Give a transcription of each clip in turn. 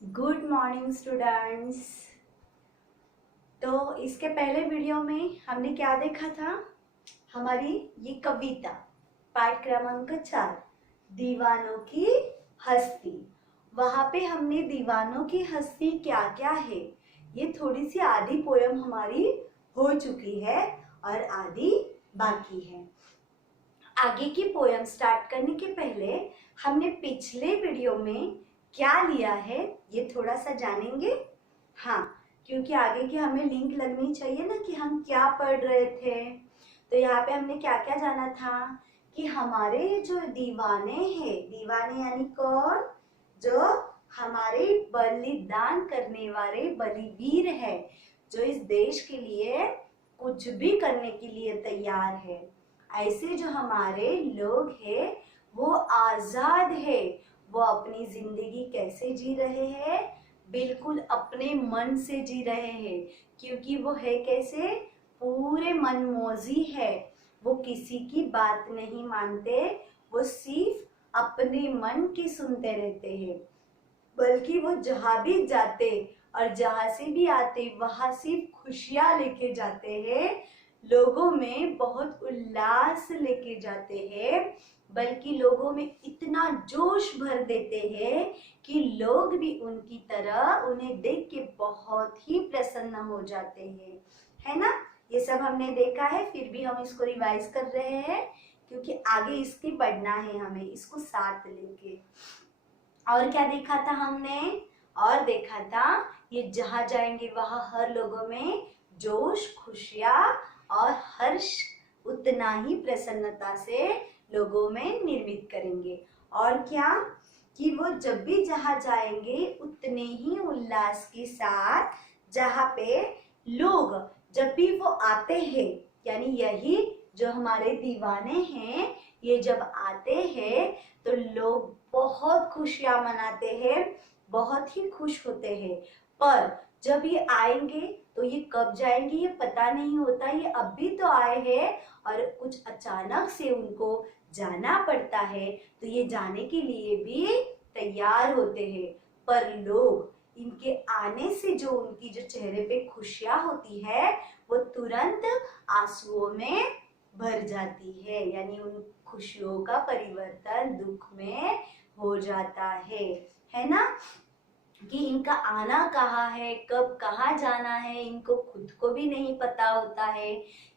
Good morning students. तो इसके पहले वीडियो में हमने क्या देखा था? हमारी ये कविता पाठ क्रमांक 4 दीवानों की हस्ती। वहां पे हमने दीवानों की हस्ती क्या क्या है ये थोड़ी सी आधी पोयम हमारी हो चुकी है और आधी बाकी है। आगे की पोयम स्टार्ट करने के पहले हमने पिछले वीडियो में क्या लिया है ये थोड़ा सा जानेंगे। हाँ, क्योंकि आगे की हमें लिंक लगनी चाहिए ना कि हम क्या पढ़ रहे थे। तो यहाँ पे हमने क्या क्या जाना था कि हमारे जो दीवाने हैं, दीवाने यानी कौन? जो हमारे बलिदान करने वाले बलिवीर है, जो इस देश के लिए कुछ भी करने के लिए तैयार है। ऐसे जो हमारे लोग हैं वो आजाद है। वो अपनी जिंदगी कैसे जी रहे हैं? बिल्कुल अपने मन से जी रहे हैं, क्योंकि वो है कैसे? पूरे मनमौजी है। वो किसी की बात नहीं मानते, वो सिर्फ अपने मन की सुनते रहते हैं। बल्कि वो जहां भी जाते और जहां से भी आते वहां सिर्फ खुशियां लेके जाते हैं, लोगों में बहुत उल्लास लेके जाते हैं, बल्कि लोगों में इतना जोश भर देते हैं कि लोग भी उनकी तरह उन्हें देख के बहुत ही प्रसन्न हो जाते हैं, है ना? ये सब हमने देखा है, फिर भी हम इसको रिवाइज कर रहे हैं क्योंकि आगे इसकी बढ़ना है हमें इसको साथ लेके। और क्या देखा था हमने? और देखा था ये जहां जाएंगे वहां हर लोगों में जोश, खुशियां और हर्ष उतना ही प्रसन्नता से लोगों में निर्मित करेंगे। और क्या कि वो जब भी जहां जाएंगे उतने ही उल्लास के साथ, जहां पे लोग जब भी वो आते हैं, यानी यही जो हमारे दीवाने हैं, ये जब आते हैं तो लोग बहुत खुशियां मनाते हैं, बहुत ही खुश होते हैं। पर जब ये आएंगे तो ये कब जाएंगे ये पता नहीं होता। ये अब भी तो आए हैं और कुछ अचानक से उनको जाना पड़ता है, तो ये जाने के लिए भी तैयार होते हैं। पर लोग इनके आने से जो उनकी जो चेहरे पे खुशियां होती है वो तुरंत आंसुओं में भर जाती है, यानी उन खुशियों का परिवर्तन दुख में हो जाता है ना? कि इनका आना कहाँ है, कब कहाँ जाना है, इनको खुद को भी नहीं पता होता है।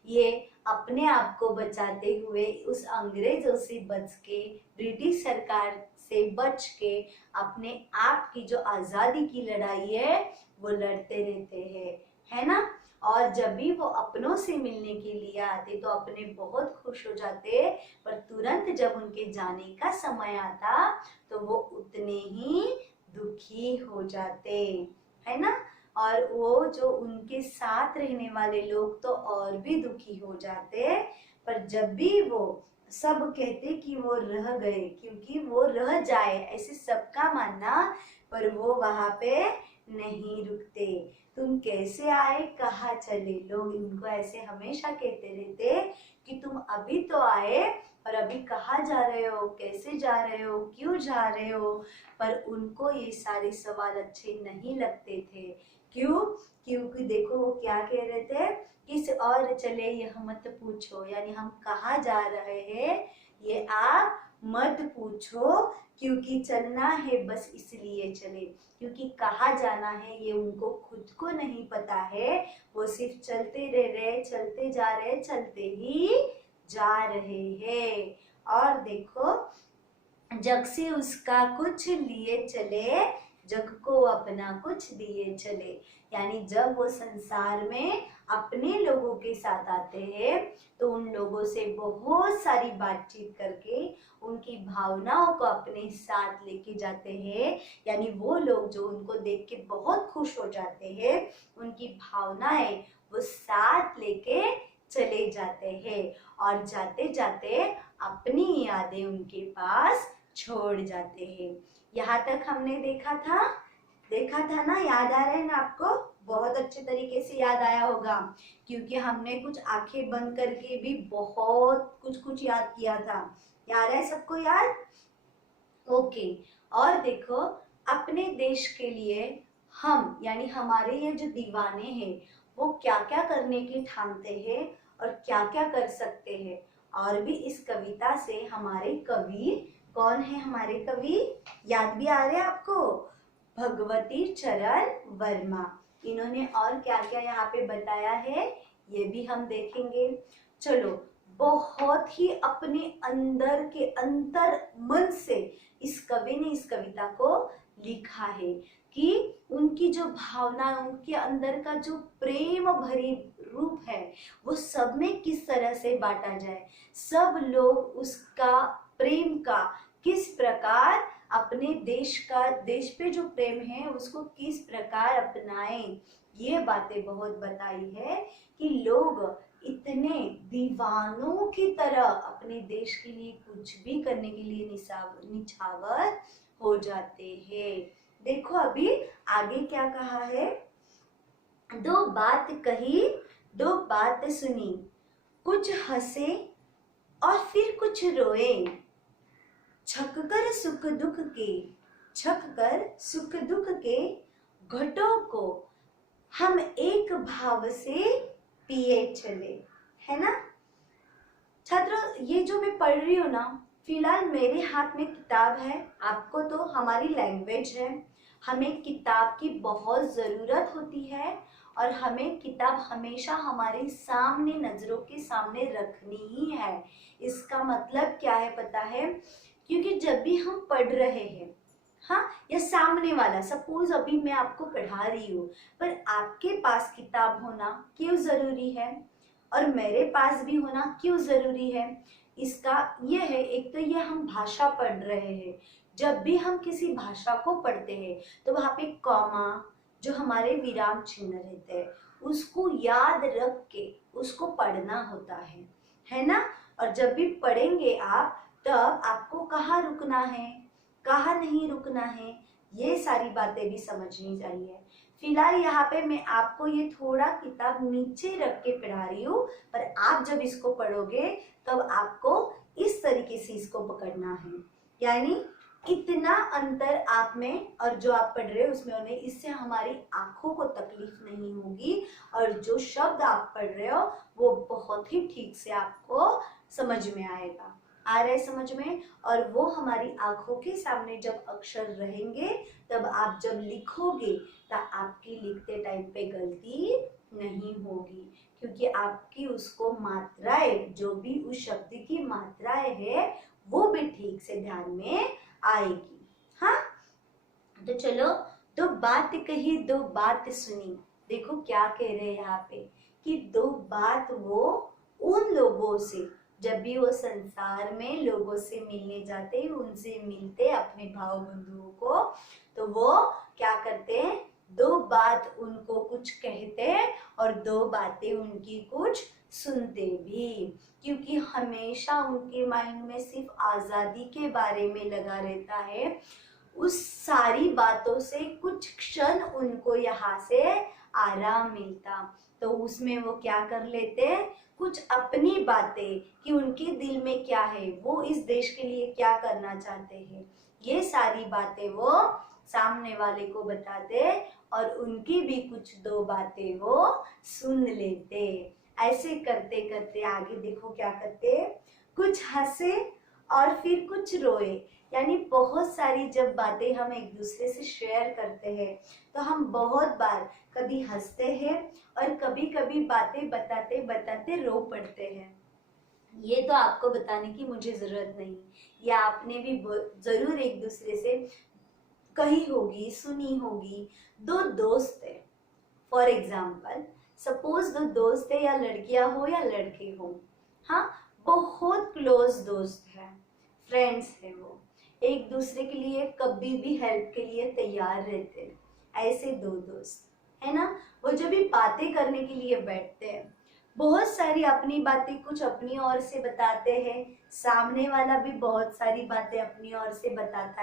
ये अपने आप को बचाते हुए उस अंग्रेजों से बच के, ब्रिटिश सरकार से बच के अपने आप की जो आजादी की लड़ाई है वो लड़ते रहते हैं, है ना? और जब भी वो अपनों से मिलने के लिए आते तो अपने बहुत खुश हो जाते, पर तुरंत जब उनके जाने का समय आता तो वो उतने ही दुखी हो जाते, है ना? और वो जो उनके साथ रहने वाले लोग तो और भी दुखी हो जाते। पर जब भी वो सब कहते कि वो रह गए, क्योंकि वो रह जाए ऐसे सबका मानना, पर वो वहां पे नहीं रुकते। तुम कैसे आए कहाँ चले, लोग इनको ऐसे हमेशा कहते रहते कि तुम अभी तो आए और अभी कहाँ जा रहे हो, कैसे जा रहे हो, क्यों जा रहे हो? पर उनको ये सारे सवाल अच्छे नहीं लगते थे। क्यों? क्योंकि देखो वो क्या कह रहे थे, किस और चले यह मत पूछो, यानी हम कहाँ जा रहे हैं ये आप मत पूछो, क्योंकि चलना है बस इसलिए चले। क्योंकि कहाँ जाना है ये उनको खुद को नहीं पता है, वो सिर्फ चलते रह रहे, चलते जा रहे, चलते ही जा रहे हैं। और देखो, जग से उसका कुछ लिए चले, जग को अपना कुछ दिए चले। यानी जब वो संसार में अपने लोगों के साथ आते हैं तो उन लोगों से बहुत सारी बातचीत करके उनकी भावनाओं को अपने साथ लेके जाते हैं। यानी वो लोग जो उनको देख के बहुत खुश हो जाते हैं, उनकी भावनाएं वो साथ लेके चले जाते हैं और जाते जाते अपनी यादें उनके पास छोड़ जाते हैं। यहाँ तक हमने देखा था ना? याद आ रहा है ना आपको? बहुत अच्छे तरीके से याद आया होगा, क्योंकि हमने कुछ आंखें बंद करके भी बहुत कुछ याद किया था। याद है सबको? याद? ओके। और देखो, अपने देश के लिए हम यानी हमारे ये जो दीवाने हैं वो क्या क्या करने की ठानते हैं और क्या क्या कर सकते हैं। और भी इस कविता से हमारे कवि कौन है, हमारे कवि याद भी आ रहे हैं आपको, भगवती चरण वर्मा। इन्होंने और क्या क्या यहाँ पे बताया है ये भी हम देखेंगे। चलो, बहुत ही अपने अंदर के अंतर मन से इस कवि ने इस कविता को लिखा है कि उनकी जो भावना, उनके अंदर का जो प्रेम भरी रूप है वो सब में किस तरह से बांटा जाए, सब लोग उसका प्रेम का किस प्रकार अपने देश पे जो प्रेम है उसको किस प्रकार अपनाएं, ये बातें बहुत बताई है कि लोग इतने दीवानों की तरह अपने देश के लिए कुछ भी करने के लिए निछावर हो जाते हैं। देखो अभी आगे क्या कहा है, दो बात कही दो बात सुनी, कुछ हंसे और फिर कुछ रोए, छककर सुख दुख के घटों को हम एक भाव से पिए चले। है ना छात्रों, ये जो मैं पढ़ रही हूँ ना, फिलहाल मेरे हाथ में किताब है, आपको तो हमारी लैंग्वेज है, हमें किताब की बहुत ज़रूरत होती है और हमें किताब हमेशा हमारे सामने, नज़रों के सामने रखनी ही है। इसका मतलब क्या है पता है, क्योंकि जब भी हम पढ़ रहे हैं, हाँ, या सामने वाला, सपोज अभी मैं आपको पढ़ा रही हूँ पर आपके पास किताब होना क्यों ज़रूरी है और मेरे पास भी होना क्यों ज़रूरी है, इसका ये है, एक तो ये हम भाषा पढ़ रहे हैं, जब भी हम किसी भाषा को पढ़ते हैं तो वहाँ पे कॉमा, जो हमारे विराम चिन्ह रहते हैं, उसको याद रख के उसको पढ़ना होता है ना। और जब भी पढ़ेंगे आप तब आपको कहाँ रुकना है, कहाँ नहीं रुकना है, ये सारी बातें भी समझनी चाहिए। फिलहाल यहाँ पे मैं आपको ये थोड़ा किताब नीचे रख के पढ़ा रही हूँ, पर आप जब इसको पढ़ोगे तब आपको इस तरीके से इसको पकड़ना है, यानी इतना अंतर आप में और जो आप पढ़ रहे हो उसमें होने, इससे हमारी आंखों को तकलीफ नहीं होगी और जो शब्द आप पढ़ रहे हो वो बहुत ही ठीक से आपको समझ में आएगा, आ रहा है समझ में। और वो हमारी आंखों के सामने जब अक्षर रहेंगे तब आप जब लिखोगे तो आपकी लिखते टाइम पे गलती नहीं होगी, क्योंकि आपकी उसको मात्राएं, जो भी उस शब्द की मात्राएं है वो भी ठीक से ध्यान में आएगी। हाँ, तो चलो, दो बात कही दो बात सुनी, देखो क्या कह रहे हैं यहाँ पे कि दो बात वो उन लोगों से, जब भी वो संसार में लोगों से मिलने जाते, उनसे मिलते अपने भाव बंधुओं को, तो वो क्या करते हैं, दो बात उनको कुछ कहते हैं और दो बातें उनकी कुछ सुनते भी, क्योंकि हमेशा उनके माइंड में सिर्फ आजादी के बारे में लगा रहता है। उस सारी बातों से कुछ क्षण उनको यहाँ से आराम मिलता, तो उसमें वो क्या कर लेते हैं, कुछ अपनी बातें कि उनके दिल में क्या है, वो इस देश के लिए क्या करना चाहते हैं, ये सारी बातें वो सामने वाले को बताते और उनकी भी कुछ दो बातें वो सुन लेते। ऐसे करते करते आगे देखो क्या करते, कुछ हंसे और फिर कुछ रोए, यानी बहुत सारी जब बातें हम एक दूसरे से शेयर करते हैं तो हम बहुत बार कभी हंसते हैं और कभी कभी बातें बताते बताते रो पड़ते हैं। ये तो आपको बताने की मुझे जरूरत नहीं, ये आपने भी जरूर एक दूसरे से कही होगी, सुनी होगी। दो दोस्त है, फॉर एग्जाम्पल सपोज दो दोस्त है, या लड़कियां हो या लड़के हो, हाँ, बहुत क्लोज दोस्त है, फ्रेंड्स है, वो एक दूसरे के लिए कभी भी हेल्प के लिए तैयार रहते हैं, ऐसे दो दोस्त है ना। वो जब भी बातें करने के लिए बैठते हैं, बहुत सारी अपनी बातें कुछ अपनी ओर से बताते हैं, सामने वाला भी बहुत सारी बातें अपनी ओर से बताता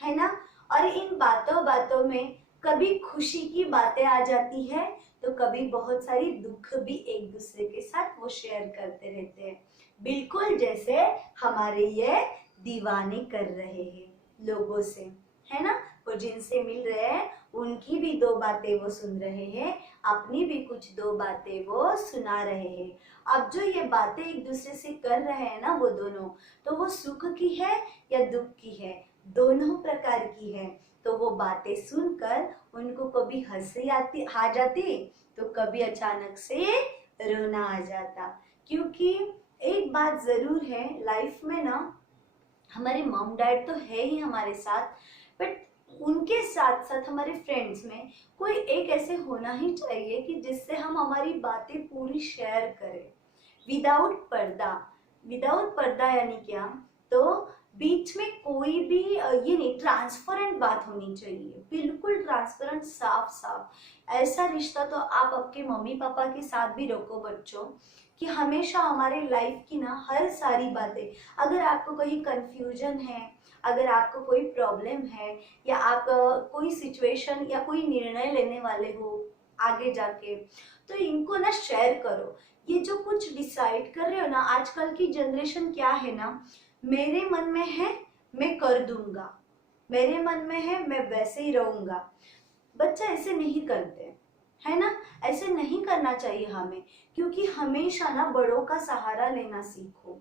है ना। और इन बातों बातों में कभी खुशी की बातें आ जाती है तो कभी बहुत सारी दुख भी एक दूसरे के साथ वो शेयर करते रहते हैं, बिल्कुल जैसे हमारे ये दीवाने कर रहे हैं लोगों से, है ना। और जिनसे मिल रहे हैं उनकी भी दो बातें वो सुन रहे हैं, अपनी भी कुछ दो बातें वो सुना रहे हैं। अब जो ये बातें एक दूसरे से कर रहे हैं ना वो दोनों, तो वो सुख की है या दुख की है, दोनों प्रकार की है। तो वो बातें सुनकर उनको कभी हंसी आ जाती, तो कभी अचानक से रोना आ जाता। क्योंकि एक बात जरूर है लाइफ में ना, हमारे मॉम डैड तो है ही हमारे साथ, बट उनके साथ साथ हमारे फ्रेंड्स में कोई एक ऐसे होना ही चाहिए कि जिससे हम हमारी बातें पूरी शेयर करें, विदाउट पर्दा। विदाउट पर्दा यानी क्या, तो बीच में कोई भी ये नहीं, ट्रांसपेरेंट बात होनी चाहिए, बिल्कुल ट्रांसपेरेंट, साफ साफ। ऐसा रिश्ता तो आप आपके मम्मी पापा के साथ भी रखो बच्चों, कि हमेशा हमारे लाइफ की ना हर सारी बातें, अगर आपको कहीं कंफ्यूजन है, अगर आपको कोई प्रॉब्लम है, या आप कोई सिचुएशन या कोई निर्णय लेने वाले हो आगे जाके, तो इनको ना शेयर करो। ये जो कुछ डिसाइड कर रहे हो ना, आजकल की जनरेशन क्या है ना, मेरे मन में है मैं कर दूंगा, मेरे मन में है मैं वैसे ही रहूंगा। बच्चा ऐसे नहीं करते, है ना। ऐसे नहीं करना चाहिए हमें, क्योंकि हमेशा ना बड़ों का सहारा लेना सीखो।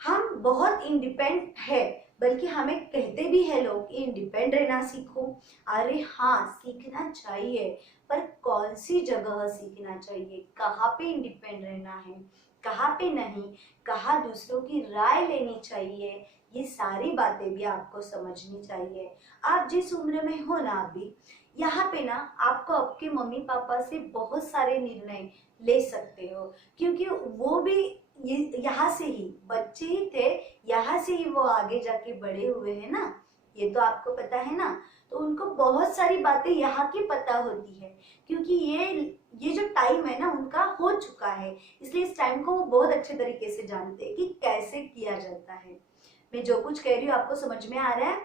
हम बहुत इंडिपेंडेंट है, बल्कि हमें कहते भी है लोग इंडिपेंडेंट रहना सीखो। अरे हाँ, सीखना चाहिए, पर कौन सी जगह सीखना चाहिए, कहाँ पे इंडिपेंडेंट रहना है, कहाँ पे नहीं, कहाँ दूसरों की राय लेनी चाहिए, ये सारी बातें भी आपको समझनी चाहिए। आप जिस उम्र में हो ना अभी, यहाँ पे ना आपको आपके मम्मी पापा से बहुत सारे निर्णय ले सकते हो, क्योंकि वो भी ये यहाँ से ही बच्चे ही थे, यहाँ से ही वो आगे जाके बड़े हुए हैं ना, ये तो आपको पता है ना। तो उनको बहुत सारी बातें यहाँ की पता होती है, क्योंकि ये जो टाइम है ना उनका हो चुका है, इसलिए इस टाइम को वो बहुत अच्छे तरीके से जानते हैं कि कैसे किया जाता है। मैं जो कुछ कह रही हूँ आपको समझ में आ रहा है।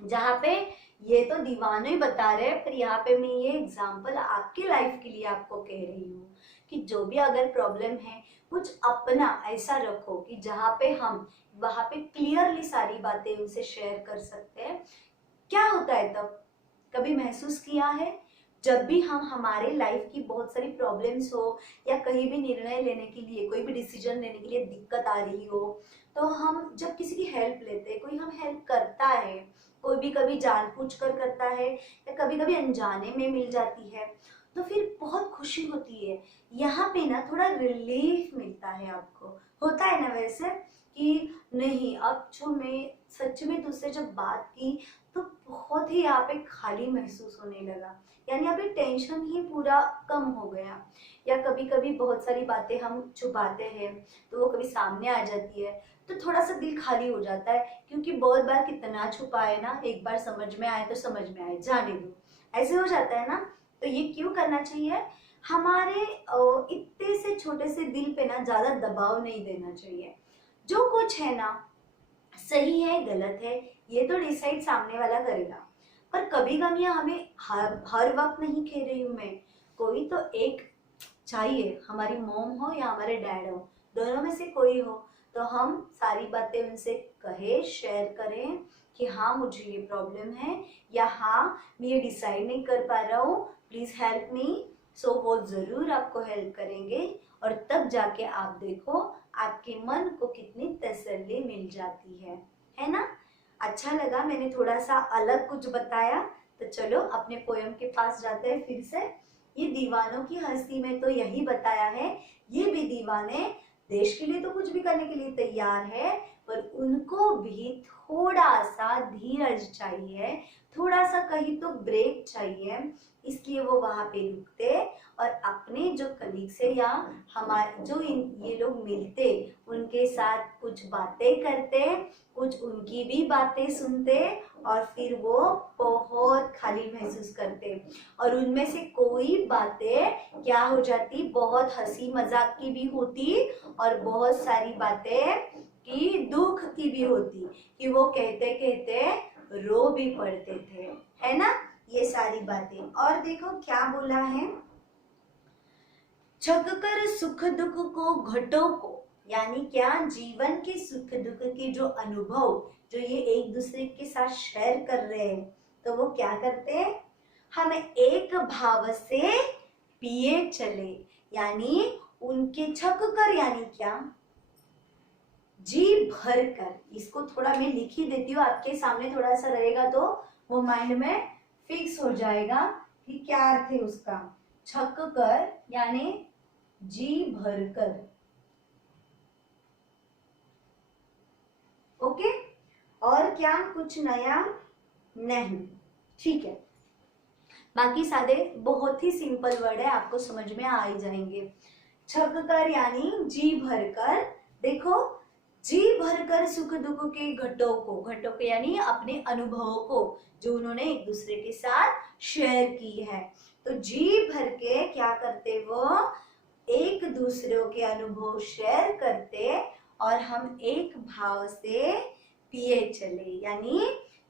जहाँ पे ये तो दीवाने ही बता रहे हैं, पर यहाँ पे मैं ये एग्जाम्पल आपकी लाइफ के लिए आपको कह रही हूँ कि जो भी अगर प्रॉब्लम है, कुछ अपना ऐसा रखो कि जहाँ पे हम वहां पे क्लियरली सारी बातें उनसे शेयर कर सकते हैं। क्या होता है तब, कभी महसूस किया है, जब भी हम हमारे लाइफ की बहुत सारी प्रॉब्लम्स हो, या कहीं भी निर्णय लेने के लिए, कोई भी डिसीजन लेने के लिए दिक्कत आ रही हो, तो हम जब किसी की हेल्प लेते हैं, कोई हम हेल्प करता है, कोई भी कभी जानबूझकर करता है या कभी कभी अनजाने में मिल जाती है, तो फिर बहुत खुशी होती है। यहाँ पे ना थोड़ा रिलीफ मिलता है आपको, होता है ना वैसे, कि नहीं अब जो मैं सच में तुझसे जब बात की, तो बहुत ही यहाँ पे खाली महसूस होने लगा, यानी अभी टेंशन ही पूरा कम हो गया। या कभी कभी बहुत सारी बातें हम छुपाते हैं, तो वो कभी सामने आ जाती है, तो थोड़ा सा दिल खाली हो जाता है, क्योंकि बहुत बार कितना छुपाए ना, एक बार समझ में आए तो समझ में आए, जाने दो, ऐसे हो जाता है ना। तो ये क्यों करना चाहिए, हमारे इतने से छोटे से दिल पे ना ज्यादा दबाव नहीं देना चाहिए। जो कुछ है ना, सही है गलत है, ये तो डिसाइड सामने वाला करेगा। पर कभी गमियां हमें हर वक्त नहीं कह रही हूँ मैं, कोई तो एक चाहिए, हमारी मॉम हो या हमारे डैड हो, दोनों में से कोई हो, तो हम सारी बातें उनसे कहे, शेयर करें कि हाँ मुझे ये प्रॉब्लम है, या हाँ मैं ये डिसाइड नहीं कर पा रहा हूँ, प्लीज हेल्प मी। सो वो जरूर आपको हेल्प करेंगे, और तब जाके आप देखो आपके मन को कितनी तसल्ली मिल जाती है ना। अच्छा लगा, मैंने थोड़ा सा अलग कुछ बताया। तो चलो अपने पोयम के पास जाते हैं फिर से। ये दीवानों की हस्ती में तो यही बताया है, ये भी दीवाने देश के लिए तो कुछ भी करने के लिए तैयार है, पर उनको भी थोड़ा सा धीरज चाहिए, थोड़ा सा कहीं तो ब्रेक चाहिए, इसलिए वो वहां पे रुकते और अपने जो कलीग से या हमारे जो ये लोग मिलते उनके साथ कुछ बातें करते, कुछ उनकी भी बातें सुनते, और फिर वो बहुत खाली महसूस करते। और उनमें से कोई बातें क्या हो जाती, बहुत हंसी मजाक की भी होती, और बहुत सारी बातें की दुख की भी होती, कि वो कहते कहते रो भी पड़ते थे, है ना। ये सारी बातें, और देखो क्या बोला है, छक कर सुख दुख को घटों को, यानी क्या, जीवन के सुख दुख के जो अनुभव जो ये एक दूसरे के साथ शेयर कर रहे हैं, तो वो क्या करते हैं, हम एक भाव से पिए चले, यानी उनके छक कर यानी क्या, जी भर कर। इसको थोड़ा मैं लिख ही देती हूँ, आपके सामने थोड़ा सा रहेगा तो वो माइंड में फिक्स हो जाएगा कि क्या अर्थ है उसका। छक कर यानी जी भर कर। ओके, और क्या कुछ नया नहीं, ठीक है। बाकी सारे बहुत ही सिंपल वर्ड है, आपको समझ में आ ही जाएंगे। छक कर यानी जी भर कर। देखो, जी भरकर सुख दुख के घटों को यानी अपने अनुभवों को जो उन्होंने एक दूसरे के साथ शेयर की है, तो जी भर के क्या करते, वो एक दूसरे के अनुभव शेयर करते और हम एक भाव से पिए चले, यानी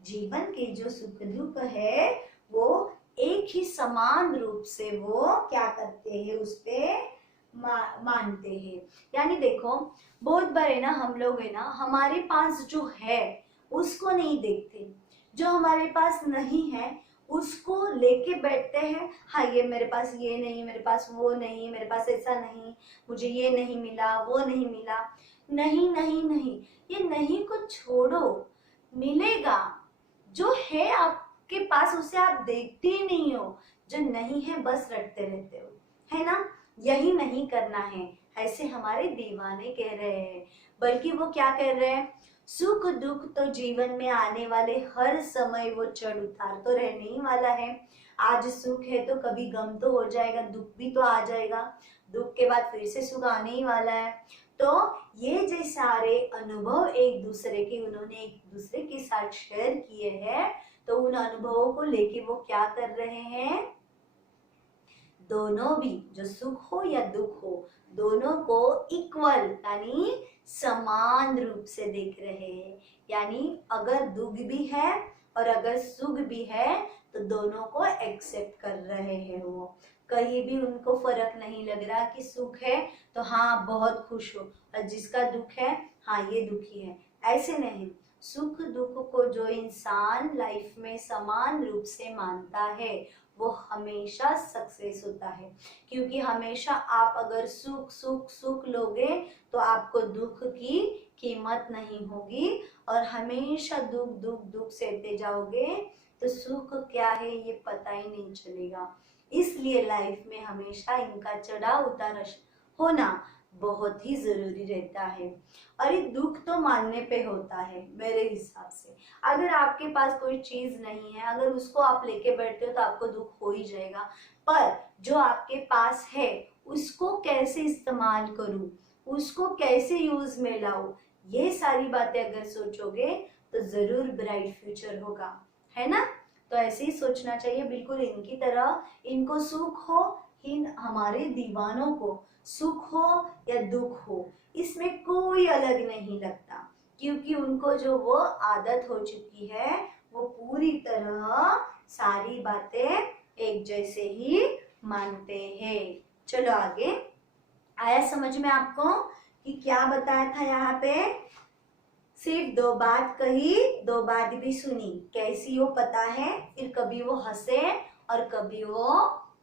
जीवन के जो सुख दुख है वो एक ही समान रूप से वो क्या करते हैं, उस पे मानते हैं। यानी देखो, बहुत बार है ना, हम लोग है ना, हमारे पास जो है उसको नहीं देखते, जो हमारे पास नहीं है उसको लेके बैठते हैं। हाँ, ये मेरे पास ये नहीं, मेरे पास वो नहीं, मेरे पास ऐसा नहीं, मुझे ये नहीं मिला, वो नहीं मिला। नहीं नहीं नहीं, ये नहीं को छोड़ो, मिलेगा। जो है आपके पास उसे आप देखते ही नहीं हो, जो नहीं है बस रटते रहते हो, है ना। यही नहीं करना है, ऐसे हमारे दीवाने कह रहे हैं। बल्कि वो क्या कह रहे हैं, सुख दुख तो जीवन में आने वाले हर समय वो चढ़ उतार तो रहने ही वाला है। आज सुख है तो कभी गम तो हो जाएगा, दुख भी तो आ जाएगा, दुख के बाद फिर से सुख आने ही वाला है। तो ये जो सारे अनुभव एक दूसरे के उन्होंने एक दूसरे के साथ शेयर किए हैं, तो उन अनुभवों को लेके वो क्या कर रहे हैं, दोनों भी, जो सुख हो या दुख हो, दोनों को इक्वल यानी समान रूप से देख रहे हैं। यानी अगर दुख भी है और अगर सुख भी है तो दोनों को एक्सेप्ट कर रहे हैं। वो कहीं भी उनको फर्क नहीं लग रहा कि सुख है तो हाँ बहुत खुश हो, और जिसका दुख है हाँ ये दुखी है, ऐसे नहीं। सुख दुख को जो इंसान लाइफ में समान रूप से मानता है वो हमेशा सक्सेस होता है। क्योंकि हमेशा आप अगर सुख सुख सुख लोगे तो आपको दुख की कीमत नहीं होगी, और हमेशा दुख दुख दुख सहते जाओगे तो सुख क्या है ये पता ही नहीं चलेगा। इसलिए लाइफ में हमेशा इनका चढ़ाव उतार होना बहुत ही जरूरी रहता है। और ये दुख तो मानने पे होता है मेरे हिसाब से। अगर आपके पास कोई चीज नहीं है, अगर उसको आप लेके बैठते हो तो आपको दुख हो ही जाएगा। पर जो आपके पास है उसको कैसे इस्तेमाल करूं, उसको कैसे यूज में लाऊं, ये सारी बातें अगर सोचोगे तो जरूर ब्राइट फ्यूचर होगा, है ना। तो ऐसे ही सोचना चाहिए, बिल्कुल इनकी तरह। इनको सुख हो, इन हमारे दीवानों को सुख हो या दुख हो, इसमें कोई अलग नहीं लगता, क्योंकि उनको जो वो आदत हो चुकी है वो पूरी तरह सारी बातें एक जैसे ही मानते हैं। चलो आगे, आया समझ में आपको कि क्या बताया था यहाँ पे। सिर्फ दो बात कही, दो बात भी सुनी, कैसी हो पता है। फिर कभी वो हंसे और कभी वो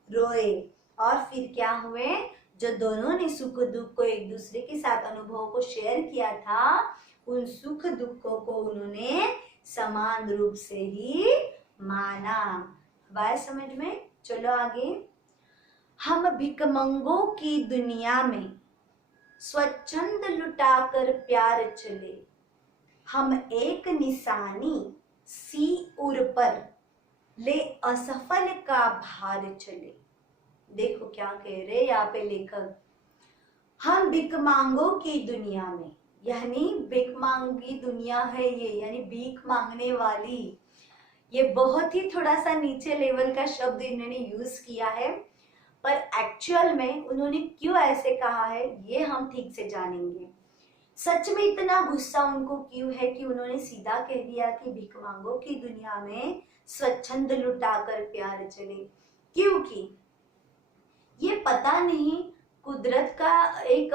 रोए, और फिर क्या हुए, जो दोनों ने सुख दुख को एक दूसरे के साथ अनुभवों को शेयर किया था, उन सुख दुखों को उन्होंने समान रूप से ही माना। बात समझ में। चलो आगे, हम भिखमंगों की दुनिया में स्वच्छंद लुटाकर प्यार चले, हम एक निशानी सी उर पर ले असफल का भार चले। देखो क्या कह रहे यहाँ पे लेखक, हम भिखमांगों की दुनिया में, यानी भिख मांगी दुनिया है ये, यानी भीख मांगने वाली। ये बहुत ही थोड़ा सा नीचे लेवल का शब्द इन्होंने यूज किया है, पर एक्चुअल में उन्होंने क्यों ऐसे कहा है ये हम ठीक से जानेंगे। सच में इतना गुस्सा उनको क्यों है कि उन्होंने सीधा कह दिया कि भिखमांगों की दुनिया में स्वच्छंद लुटाकर प्यार चले। क्योंकि ये पता नहीं कुदरत का एक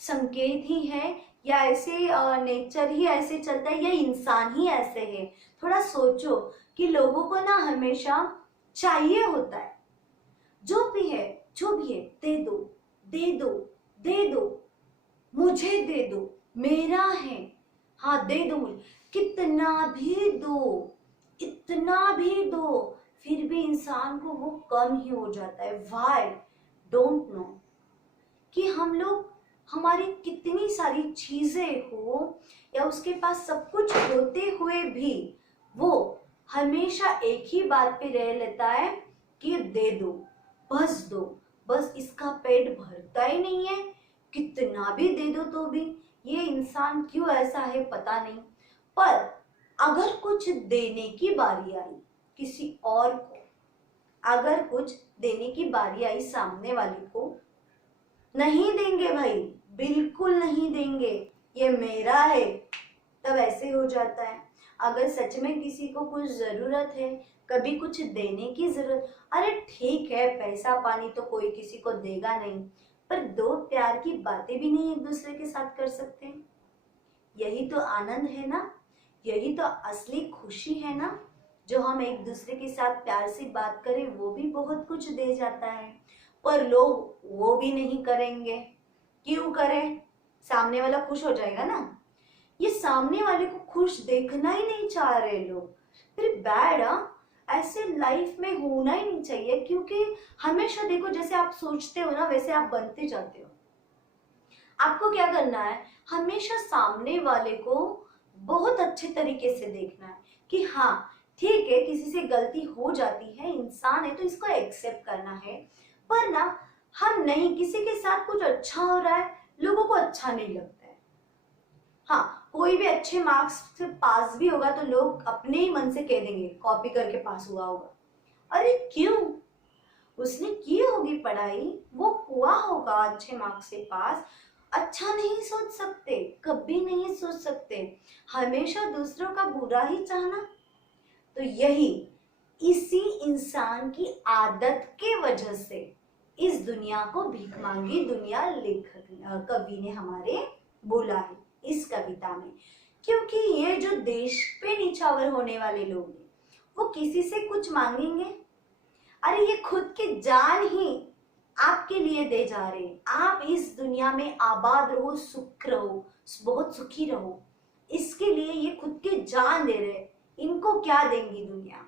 संकेत ही है, या ऐसे नेचर ही ऐसे चलता है, या इंसान ही ऐसे है। थोड़ा सोचो, कि लोगों को ना हमेशा चाहिए होता है, जो भी है दे दो दे दो दे दो, मुझे दे दो, मेरा है, हाँ दे दो मुझे, कितना भी दो, इतना भी दो, फिर भी इंसान को वो कम ही हो जाता है। व्हाई? Don't know. कि हम लोग, हमारी कितनी सारी चीजें हो या उसके पास सब कुछ होते हुए भी वो हमेशा एक ही बात पे रह लेता है कि दे दो, बस इसका पेट भरता ही नहीं है, कितना भी दे दो तो भी। ये इंसान क्यों ऐसा है पता नहीं। पर अगर कुछ देने की बारी आई किसी और को, अगर कुछ देने की बारी आई सामने वाले को, नहीं देंगे भाई, बिल्कुल नहीं देंगे, ये मेरा है, तब ऐसे हो जाता है। अगर सच में किसी को कुछ जरूरत है, कभी कुछ देने की जरूरत, अरे ठीक है पैसा पानी तो कोई किसी को देगा नहीं, पर दो प्यार की बातें भी नहीं एक दूसरे के साथ कर सकते? यही तो आनंद है ना, यही तो असली खुशी है ना। जो हम एक दूसरे के साथ प्यार से बात करें वो भी बहुत कुछ दे जाता है, पर लोग वो भी नहीं करेंगे। क्यों करें? सामने वाला खुश हो जाएगा ना। ये सामने वाले को खुश देखना ही नहीं चाह रहे लोग, फिर बैड। ऐसे लाइफ में होना ही नहीं चाहिए, क्योंकि हमेशा देखो जैसे आप सोचते हो ना वैसे आप बनते जाते हो। आपको क्या करना है, हमेशा सामने वाले को बहुत अच्छे तरीके से देखना है कि हाँ ठीक है किसी से गलती हो जाती है, इंसान है तो इसको एक्सेप्ट करना है। पर ना हम नहीं, किसी के साथ कुछ अच्छा हो रहा है लोगों को अच्छा नहीं लगता है। हाँ कोई भी अच्छे मार्क्स से पास भी होगा तो लोग अपने ही मन से कह देंगे कॉपी करके पास हुआ होगा। अरे क्यों? उसने की होगी पढ़ाई, वो हुआ होगा अच्छे मार्क्स से पास। अच्छा नहीं सोच सकते, कभी नहीं सोच सकते, हमेशा दूसरों का बुरा ही चाहना। तो यही इसी इंसान की आदत के वजह से इस दुनिया को भीख मांगी दुनिया लेखक कवि ने हमारे बोला है इस कविता में। क्योंकि ये जो देश पे निछावर होने वाले लोग हैं वो किसी से कुछ मांगेंगे? अरे ये खुद की जान ही आपके लिए दे जा रहे हैं। आप इस दुनिया में आबाद रहो, सुख रहो, बहुत सुखी रहो, इसके लिए ये खुद की जान दे रहे। इनको क्या देंगी दुनिया?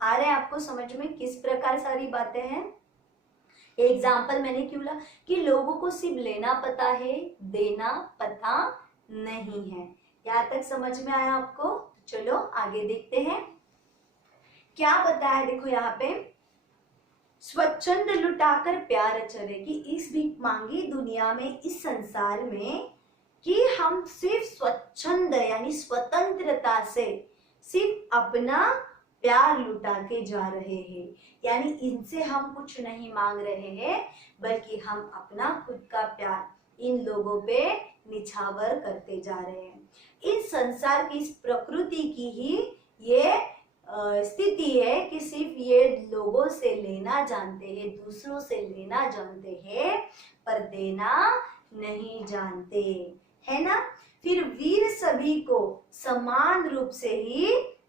आ रहे हैं आपको समझ में किस प्रकार सारी बातें हैं? एग्जाम्पल मैंने क्यों ला कि लोगों को सिर्फ लेना पता है, देना पता नहीं है। यहाँ तक समझ में आया आपको? चलो आगे देखते हैं क्या बताया। देखो यहाँ पे स्वच्छंद लुटाकर प्यार चले, कि इस भीख मांगी दुनिया में, इस संसार में, कि हम सिर्फ स्वच्छंद यानी स्वतंत्रता से सिर्फ अपना प्यार लुटा के जा रहे हैं। यानी इनसे हम कुछ नहीं मांग रहे हैं, बल्कि हम अपना खुद का प्यार इन लोगों पे निछावर करते जा रहे हैं। इस संसार की, इस प्रकृति की ही ये स्थिति है कि सिर्फ ये लोगों से लेना जानते हैं, दूसरों से लेना जानते हैं, पर देना नहीं जानते, है ना। फिर वीर सभी को समान रूप से ही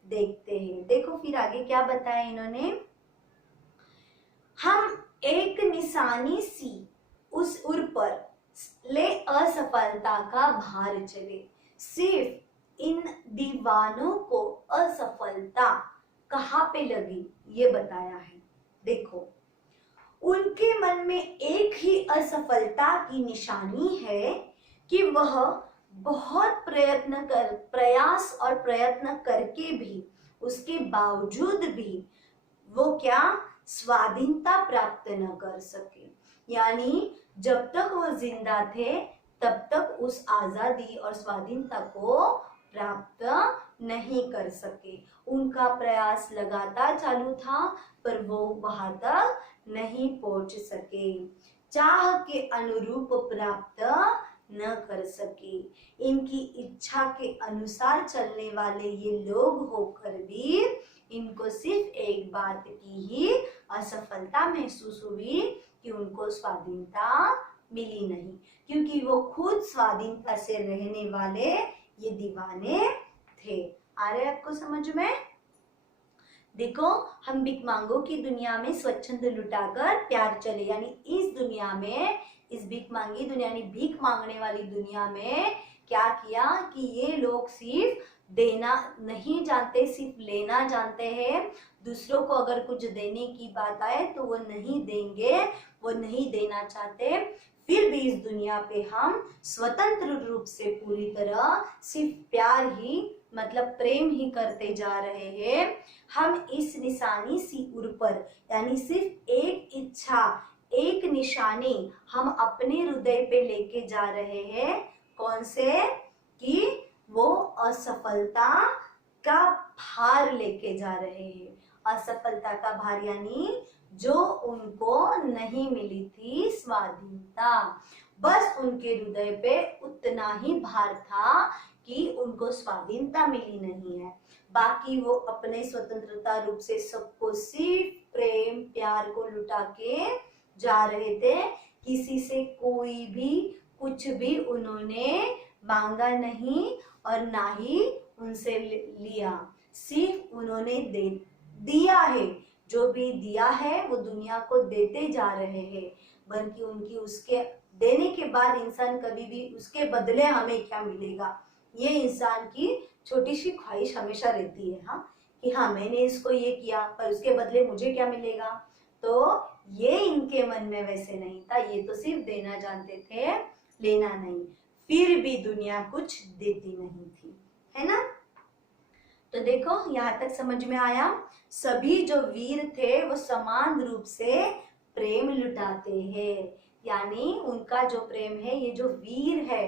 देखते हैं। देखो फिर आगे क्या बताया इन्होंने, हम एक निशानी सी उस उर पर ले असफलता का भार चले। सिर्फ इन दीवानों को असफलता कहाँ पे लगी ये बताया है। देखो उनके मन में एक ही असफलता की निशानी है कि वह बहुत प्रयास और प्रयत्न करके भी, उसके बावजूद भी वो क्या, स्वाधीनता प्राप्त न कर सके। यानी जब तक वो जिंदा थे तब तक उस आजादी और स्वाधीनता को प्राप्त नहीं कर सके। उनका प्रयास लगातार चालू था पर वो वहां तक नहीं पहुंच सके, चाह के अनुरूप प्राप्त न कर सके। इनकी इच्छा के अनुसार चलने वाले ये लोग होकर भी इनको सिर्फ एक बात की ही असफलता महसूस हुई कि उनको स्वाधीनता मिली नहीं, क्योंकि वो खुद स्वाधीनता से रहने वाले ये दीवाने थे। आ रहे आपको समझ में? देखो, हम भिख मांगों की दुनिया में स्वच्छंद लुटाकर प्यार चले, यानी इस दुनिया में, इस भीख मांगी दुनिया यानी भीख मांगने वाली दुनिया में क्या किया कि ये लोग सिर्फ देना नहीं जानते, सिर्फ लेना जानते हैं। दूसरों को अगर कुछ देने की बात आए तो वो नहीं देंगे, वो नहीं देना चाहते। फिर भी इस दुनिया पे हम स्वतंत्र रूप से पूरी तरह सिर्फ प्यार ही, मतलब प्रेम ही करते जा रहे हैं। हम इस निशानी सिर पर, यानी सिर्फ एक इच्छा, एक निशानी हम अपने हृदय पे लेके जा रहे हैं। कौन से? कि वो असफलता का भार लेके जा रहे हैं। असफलता का भार यानी जो उनको नहीं मिली थी स्वाधीनता, बस उनके हृदय पे उतना ही भार था कि उनको स्वाधीनता मिली नहीं है। बाकी वो अपने स्वतंत्रता रूप से सबको सिर्फ प्रेम प्यार को लुटा के जा रहे थे। किसी से कोई भी कुछ भी उन्होंने मांगा नहीं और ना ही उनसे लिया, सिर्फ उन्होंने दिया है। जो भी दिया है वो दुनिया को देते जा रहे हैं, बल्कि उनकी उसके देने के बाद इंसान कभी भी उसके बदले हमें क्या मिलेगा, ये इंसान की छोटी सी ख्वाहिश हमेशा रहती है। हाँ, कि हाँ मैंने इसको ये किया पर उसके बदले मुझे क्या मिलेगा। तो ये इनके मन में वैसे नहीं था, ये तो सिर्फ देना जानते थे, लेना नहीं। फिर भी दुनिया कुछ देती नहीं थी, है ना। तो देखो यहाँ तक समझ में आया। सभी जो वीर थे वो समान रूप से प्रेम लुटाते हैं, यानी उनका जो प्रेम है, ये जो वीर है,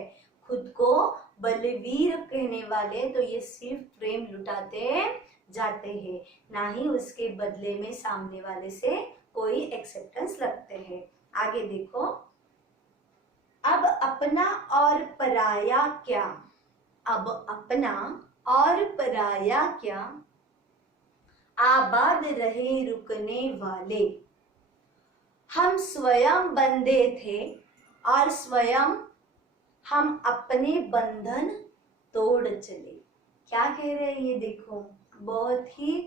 खुद को बलवीर कहने वाले, तो ये सिर्फ प्रेम लुटाते जाते हैं, ना ही उसके बदले में सामने वाले से कोई एक्सेप्टेंस लगते हैं। आगे देखो, अब अपना और पराया क्या, अब अपना और पराया क्या, आबाद रहे रुकने वाले। हम स्वयं बंधे थे और स्वयं हम अपने बंधन तोड़ चले। क्या कह रहे हैं ये देखो, बहुत ही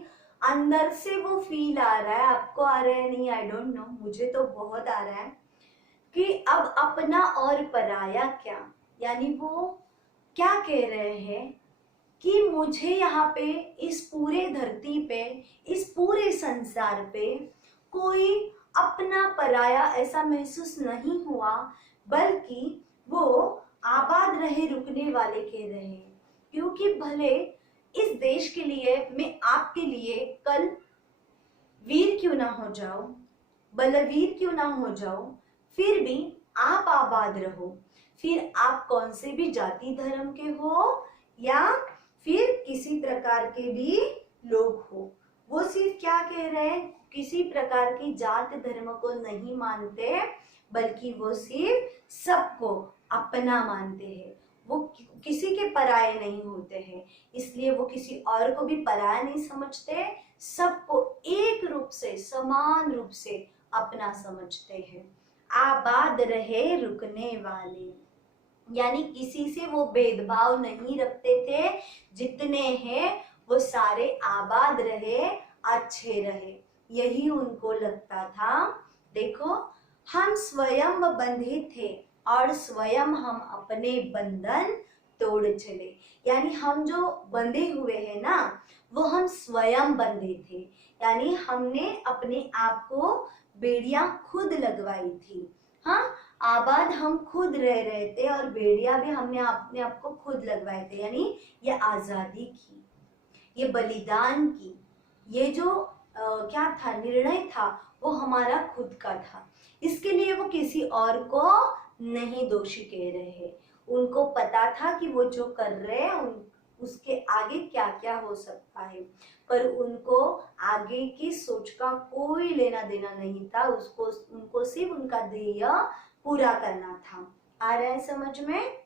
अंदर से वो फील आ रहा है। आपको आ रहा है नहीं, आई डोंट नो, मुझे तो बहुत आ रहा है कि अब अपना और पराया क्या, यानी वो क्या कह रहे हैं कि मुझे यहाँ पे इस पूरे धरती पे, इस पूरे संसार पे कोई अपना पराया ऐसा महसूस नहीं हुआ, बल्कि वो आबाद रहे रुकने वाले कह रहे हैं। क्योंकि भले इस देश के लिए, मैं आपके लिए कल वीर क्यों ना हो जाओ, बलवीर क्यों ना हो जाओ, फिर भी आप आबाद रहो। फिर आप कौन से भी जाति धर्म के हो या फिर किसी प्रकार के भी लोग हो, वो सिर्फ क्या कह रहे हैं, किसी प्रकार की जात धर्म को नहीं मानते, बल्कि वो सिर्फ सबको अपना मानते हैं। वो किसी के पराये नहीं होते हैं, इसलिए वो किसी और को भी पराया नहीं समझते, सबको एक रूप से, समान रूप से अपना समझते हैं। आबाद रहे रुकने वाले, यानी किसी से वो भेदभाव नहीं रखते थे, जितने हैं वो सारे आबाद रहे, अच्छे रहे, यही उनको लगता था। देखो, हम स्वयं बंधे थे और स्वयं हम अपने बंधन तोड़ चले, यानी हम जो बंधे हुए हैं ना, वो हम स्वयं बंधे थे, यानी हमने अपने आप को बेड़ियां खुद लगवाई थी। हाँ, आबाद हम खुद रह रहे थे और बेड़िया भी हमने अपने आप को खुद लगवाए थे, यानी ये आजादी की, ये बलिदान की, ये जो क्या था, निर्णय था, वो हमारा खुद का था। इसके लिए वो किसी और को नहीं दोषी कह रहे हैं। उनको पता था कि वो जो कर रहे हैं उसके आगे क्या क्या हो सकता है, पर उनको आगे की सोच का कोई लेना देना नहीं था। उनको सिर्फ उनका ध्येय पूरा करना था। आ रहा है समझ में।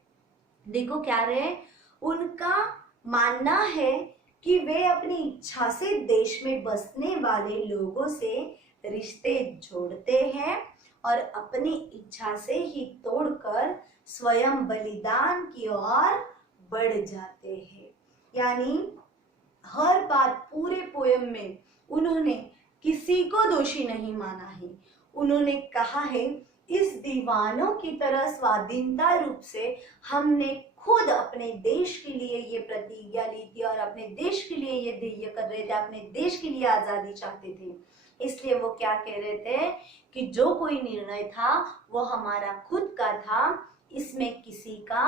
देखो क्या रहे, उनका मानना है कि वे अपनी इच्छा से देश में बसने वाले लोगों से रिश्ते जोड़ते हैं और अपनी इच्छा से ही तोड़कर स्वयं बलिदान की ओर बढ़ जाते हैं। यानी हर बात पूरे पोयम में उन्होंने किसी को दोषी नहीं माना है। उन्होंने कहा है इस दीवानों की तरह स्वाधीनता रूप से हमने खुद अपने देश के लिए ये प्रतिज्ञा ली थी और अपने देश के लिए ये ध्येय कर रहे थे, अपने देश के लिए आजादी चाहते थे। इसलिए वो क्या कह रहे थे कि जो कोई निर्णय था वो हमारा खुद का था, इसमें किसी का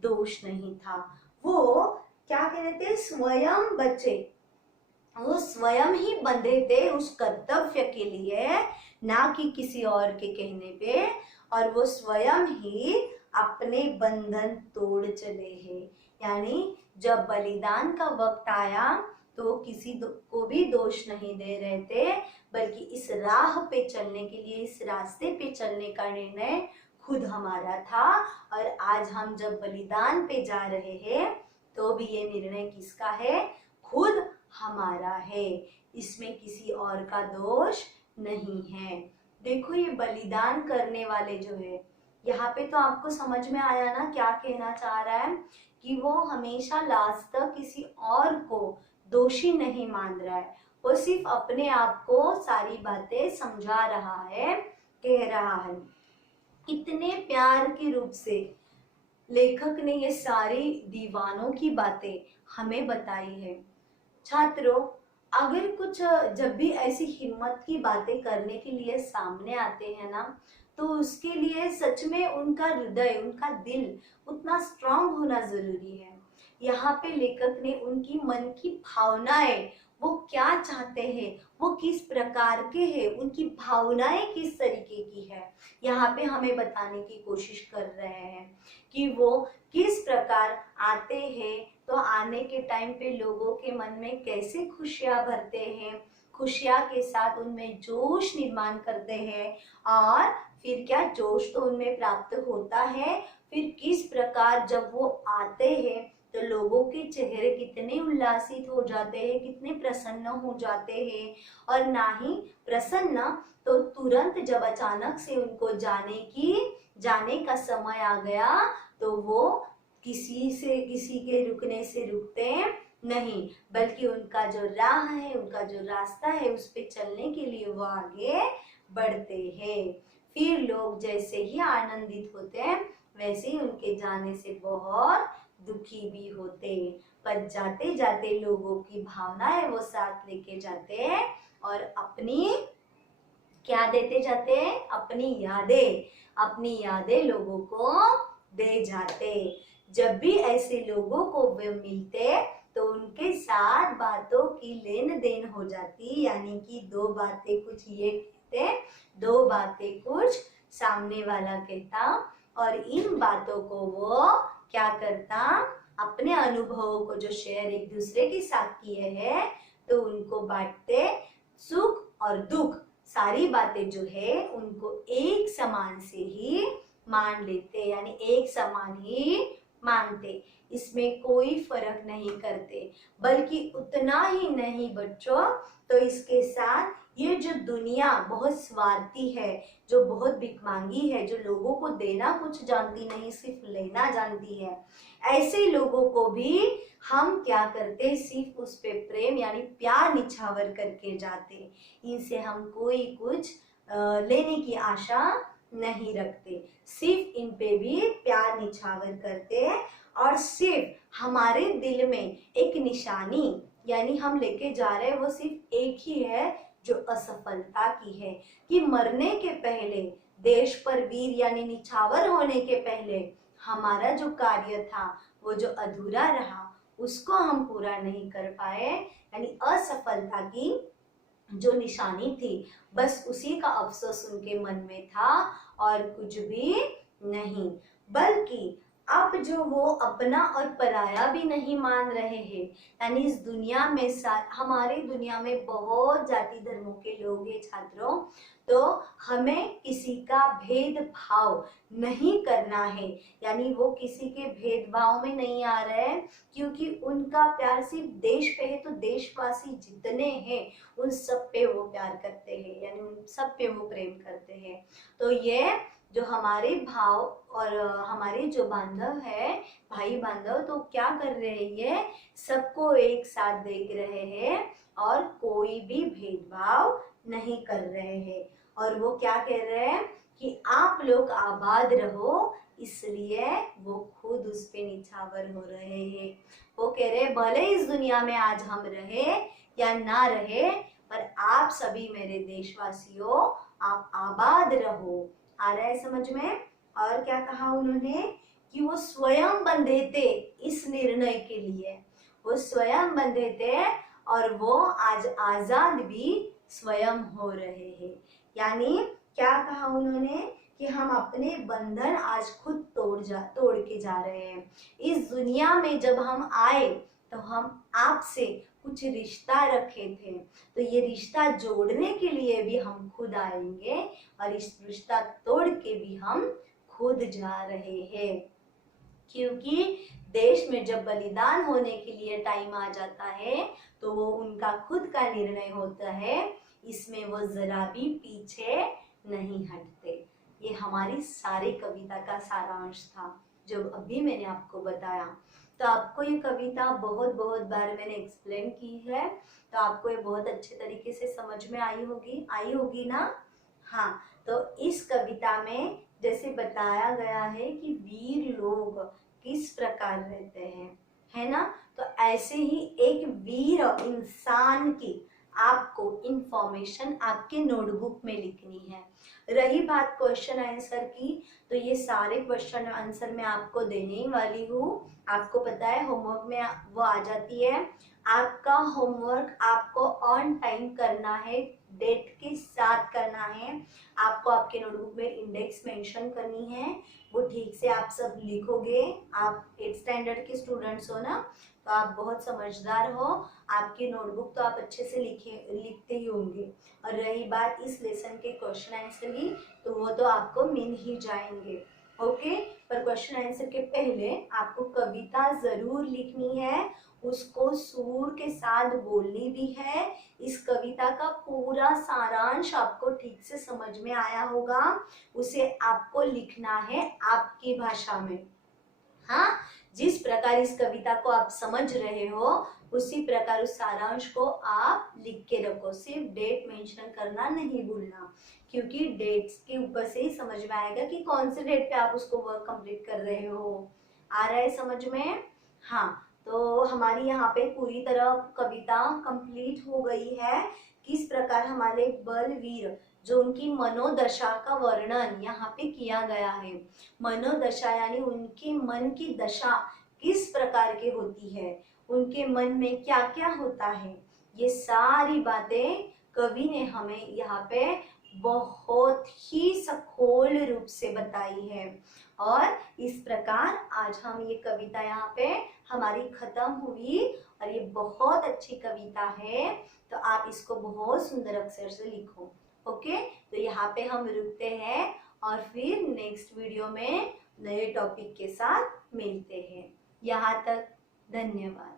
दोष नहीं था। वो क्या कह रहे थे, स्वयं बचे, वो स्वयं ही बंधे थे उस कर्तव्य के लिए, ना कि किसी और के कहने पे, और वो स्वयं ही अपने बंधन तोड़ चले हैं। यानी जब बलिदान का वक्त आया तो किसी को भी दोष नहीं दे रहे थे, बल्कि इस राह पे चलने के लिए, इस रास्ते पे चलने का निर्णय खुद हमारा था। और आज हम जब बलिदान पे जा रहे हैं तो भी ये निर्णय किसका है, खुद हमारा है, इसमें किसी और का दोष नहीं है। देखो ये बलिदान करने वाले जो है, यहाँ पे तो आपको समझ में आया ना क्या कहना चाह रहा है, कि वो हमेशा लास्ट तक किसी और को दोषी नहीं मान रहा है, वो सिर्फ अपने आप को सारी बातें समझा रहा है, कह रहा है। कितने प्यार के रूप से लेखक ने ये सारी दीवानों की बातें हमें बताई है। छात्रों, अगर कुछ जब भी ऐसी हिम्मत की बातें करने के लिए सामने आते हैं ना, तो उसके लिए सच में उनका हृदय, उनका दिल उतना स्ट्रांग होना जरूरी है। यहाँ पे लेखक ने उनकी मन की भावनाएं, वो क्या चाहते हैं, वो किस प्रकार के हैं, उनकी भावनाएं किस तरीके की है, यहाँ पे हमें बताने की कोशिश कर रहे हैं कि वो किस प्रकार आते हैं, तो आने के टाइम पे लोगों के मन में कैसे खुशियां भरते हैं, खुशियां के साथ उनमें जोश निर्माण करते हैं, और फिर क्या जोश तो उनमें प्राप्त होता है, फिर किस प्रकार जब वो आते हैं तो लोगों के चेहरे कितने उल्लासित हो जाते हैं, कितने प्रसन्न हो जाते हैं, और ना ही प्रसन्न तो तुरंत जब अचानक से उनको जाने का समय आ गया तो वो किसी के रुकने से रुकते नहीं, बल्कि उनका जो राह है, उनका जो रास्ता है, उस पे चलने के लिए वो आगे बढ़ते हैं। फिर लोग जैसे ही आनंदित होते हैं वैसे ही उनके जाने से बहुत दुखी भी होते, पर जाते जाते लोगों की भावनाएं वो साथ लेके जाते हैं और अपनी क्या देते जाते हैं, अपनी यादें लोगों को दे जाते। जब भी ऐसे लोगों को वे मिलते तो उनके साथ बातों की लेन देन हो जाती, यानी कि दो बातें कुछ ये कहते, दो बातें कुछ सामने वाला कहता, और इन बातों को वो क्या करता, अपने अनुभवों को जो शेयर एक दूसरे के साथ किए हैं तो उनको बांटते, सुख और दुख सारी बातें जो है उनको एक समान से ही मान लेते, यानी एक समान ही मानते, इसमें कोई फर्क नहीं करते। बल्कि उतना ही नहीं बच्चों, तो इसके साथ ये जो दुनिया बहुत स्वार्थी है, जो बहुत भिखमंगी है, जो लोगों को देना कुछ जानती नहीं, सिर्फ लेना जानती है, ऐसे लोगों को भी हम क्या करते, सिर्फ उस पे प्रेम यानी प्यार निछावर करके जाते, इनसे हम कोई कुछ लेने की आशा नहीं रखते, सिर्फ इन पे भी प्यार निछावर करते हैं। और सिर्फ हमारे दिल में एक निशानी यानी हम लेके जा रहे हैं वो सिर्फ एक ही है जो असफलता की है, कि मरने के पहले, देश पर वीर यानी निछावर होने के पहले हमारा जो कार्य था वो जो अधूरा रहा उसको हम पूरा नहीं कर पाए, यानी असफलता की जो निशानी थी बस उसी का अफसोस उनके मन में था और कुछ भी नहीं। बल्कि अब जो वो अपना और पराया भी नहीं मान रहे हैं, यानी इस दुनिया में हमारी दुनिया में बहुत जाति धर्मों के लोग हैं छात्रों, तो हमें किसी का भेदभाव नहीं करना है, यानी वो किसी के भेदभाव में नहीं आ रहे हैं, क्योंकि उनका प्यार सिर्फ देश पे है, तो देशवासी जितने हैं उन सब पे वो प्यार करते हैं, यानी उन सब पे वो प्रेम करते हैं। तो ये जो हमारे भाव और हमारे जो बांधव है, भाई बांधव, तो क्या कर रहे हैं, ये सबको एक साथ देख रहे हैं और कोई भी भेदभाव नहीं कर रहे हैं। और वो क्या कह रहे हैं कि आप लोग आबाद रहो, इसलिए वो खुद उस पे निछावर हो रहे हैं। वो कह रहे हैं भले इस दुनिया में आज हम रहे या ना रहे, पर आप सभी मेरे देशवासियों आप आबाद रहो। आ रहा है समझ में? और क्या कहा उन्होंने कि वो स्वयं बंधे थे इस निर्णय के लिए, वो स्वयं बंधे थे और वो आज आजाद भी स्वयं हो रहे हैं। यानी क्या कहा उन्होंने कि हम अपने बंधन आज खुद तोड़ के जा रहे हैं। इस दुनिया में जब हम आए तो हम आपसे कुछ रिश्ता रखे थे, तो ये रिश्ता जोड़ने के लिए भी हम खुद आएंगे और इस रिश्ता तोड़ के भी हम खुद जा रहे हैं। क्योंकि देश में जब बलिदान होने के लिए टाइम आ जाता है तो वो उनका खुद का निर्णय होता है, इसमें वो जरा भी पीछे नहीं हटते। ये हमारी सारी कविता का सारांश था जो अभी मैंने आपको बताया। तो आपको ये कविता बहुत बहुत बार मैंने एक्सप्लेन की है, तो आपको ये बहुत अच्छे तरीके से समझ में आई होगी ना? हाँ, तो इस कविता में जैसे बताया गया है कि वीर लोग किस प्रकार रहते हैं, है ना? तो ऐसे ही एक वीर इंसान की आपको इंफॉर्मेशन आपके नोटबुक में लिखनी है। रही बात क्वेश्चन आंसर की, तो ये सारे क्वेश्चन आंसर मैं आपको देने ही वाली हूँ। आपको पता है होमवर्क में वो आ जाती है। आपका होमवर्क आपको ऑन टाइम करना है, डेट के साथ करना है। आपको आपके नोटबुक में इंडेक्स मेंशन करनी है, वो ठीक से आप सब लिखोगे। आप 8th स्टैंडर्ड के स्टूडेंट्स हो ना, तो आप बहुत समझदार हो, आपकी नोटबुक तो आप अच्छे से लिखते ही होंगे। और रही बात इस लेसन के क्वेश्चन आंसर की, तो वो तो आपको मिल ही जाएंगे। ओके, पर क्वेश्चन आंसर के पहले आपको कविता जरूर लिखनी है, उसको सुर के साथ बोलनी भी है। इस कविता का पूरा सारांश आपको ठीक से समझ में आया होगा, उसे आपको लिखना है आपकी भाषा में। हाँ, जिस प्रकार इस कविता को आप समझ रहे हो उसी प्रकार उस सारांश को आप लिख के रखो। सिर्फ डेट मेंशन करना नहीं भूलना, क्योंकि डेट्स के ऊपर से ही समझ में आएगा कि कौन से डेट पे आप उसको वर्क कंप्लीट कर रहे हो। आ रहा है समझ में? हाँ, तो हमारी यहाँ पे पूरी तरह कविता कंप्लीट हो गई है। किस प्रकार हमारे बलवीर जो उनकी मनोदशा का वर्णन यहाँ पे किया गया है। मनोदशा यानी उनके मन की दशा किस प्रकार की होती है, उनके मन में क्या क्या होता है, ये सारी बातें कवि ने हमें यहाँ पे बहुत ही सखोल रूप से बताई है। और इस प्रकार आज हम ये कविता यहाँ पे हमारी खत्म हुई। और ये बहुत अच्छी कविता है, तो आप इसको बहुत सुंदर अक्षर से लिखो। ओके, तो यहाँ पे हम रुकते हैं और फिर नेक्स्ट वीडियो में नए टॉपिक के साथ मिलते हैं। यहाँ तक धन्यवाद।